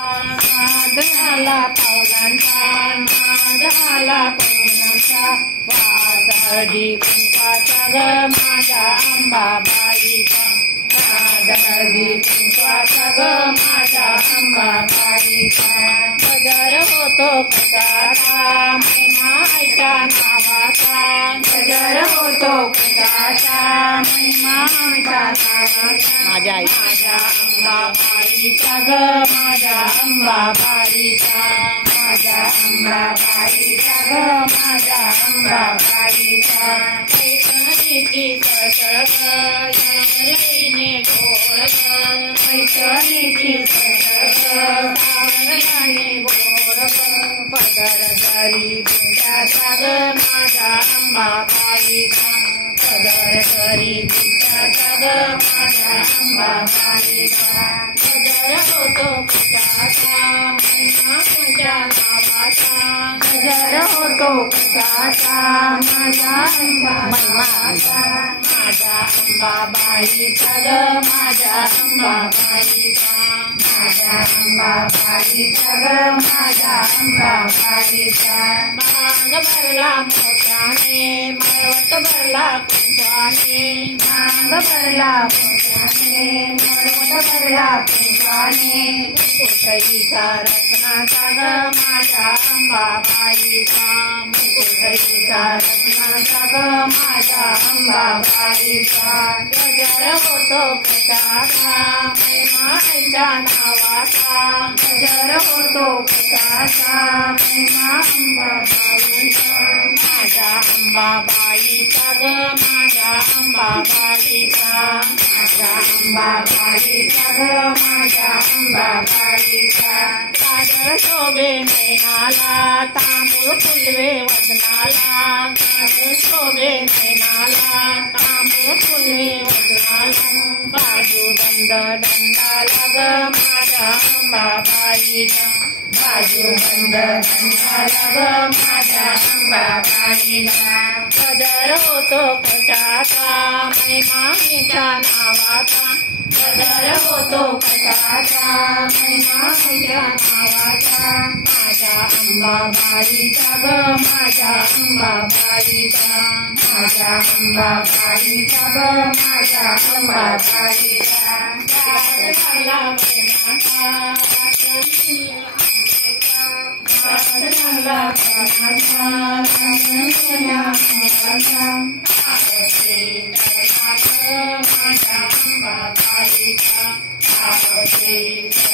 झाला पावलांचा नाद आला पावलांचा वास हळदी कुंकवाचा ग माझ्या अंबाबाईचा नाद हळदी कुंकवाचा ग माझ्या अंबाबाईचा गजर होतो कशाचा महिमा आईच्या नावाचा गजर होतो कशाचा महिमा आईच्या नावाचा माझ्या अंबाबाईचा ग माझ्या अंबाबाईचा माझ्या अंबाबाईचा ग माझ्या अंबाबाईचा पैठणीची सळसळ लईने गोड पैठणीची सळसळ सावरणाने गोड पदर जरी बुट्याचा ग माझ्या अंबाबाईचा पदर जरी बुट्याचा ग माझ्या अंबाबाईचा गजर होतो कशाचा महिमा तुझ्या नावाचा गजर होतो कशाचा माझ्या अंबाबाईचा माझ्या अंबाबाईचा ग माझ्या अंबाबाईचा माझ्या अंबाबाईचा ग माझ्या अंबाबाईचा भांग भरला मोठ्याने मळवट भरला कुंकवाने भांग भरला मोठ्याने मळवट भरला कुंकवाने मुकुटईचा रत्नाचा ग माझ्या अंबाबाईचा मुकुटईचा रत्नाचा ग माझ्या अंबाबाईचा गजर होतो कशाचा महिमा आईच्या नावाचा गजर होतो कशाचा महिमा अंबाबाईचा माझ्या अंबाबाईचा ग माझ्या अंबाबाईचा माझ्या अंबाबाईचा ग माझ्या अंबाबाईचा काजळ शोभे नैनाला तांबूळ फुलवे वदनाला काजळ शोभे नैनाला तांबूळ फुलवे वदनाला बाजूबंद दंडाला ग माझ्या अंबाबाईचा बाजूबंद दंडाला ग माझ्या अंबाबाईचा गजर होतो कशाचा महिमा आईच्या नावाचा गजर होतो कशाचा महिमा आईच्या नावाचा माझ्या अंबाबाईचा ग माझ्या अंबाबाईचा माझ्या अंबाबाईचा ग माझ्या अंबाबाईचा झाला वदनाचा झाला वदनाचा माझ्या अंबाबाईचा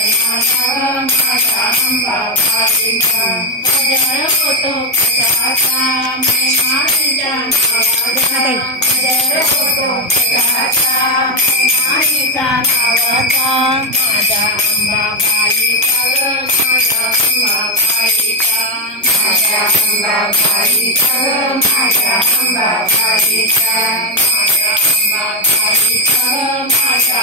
माझ्या अंबाबाईचा गजर होतो कशाचा महिमा आईच्या नावाचा गजर होतो कशाचा महिमा आईच्या नावाचा माझ्या अंबाबाईचा ग माझ्या अंबाबाईचा माझ्या अंबाबाईचा ग माझ्या अंबाबाईचा माझ्या अंबाबाईचा ग माझ्या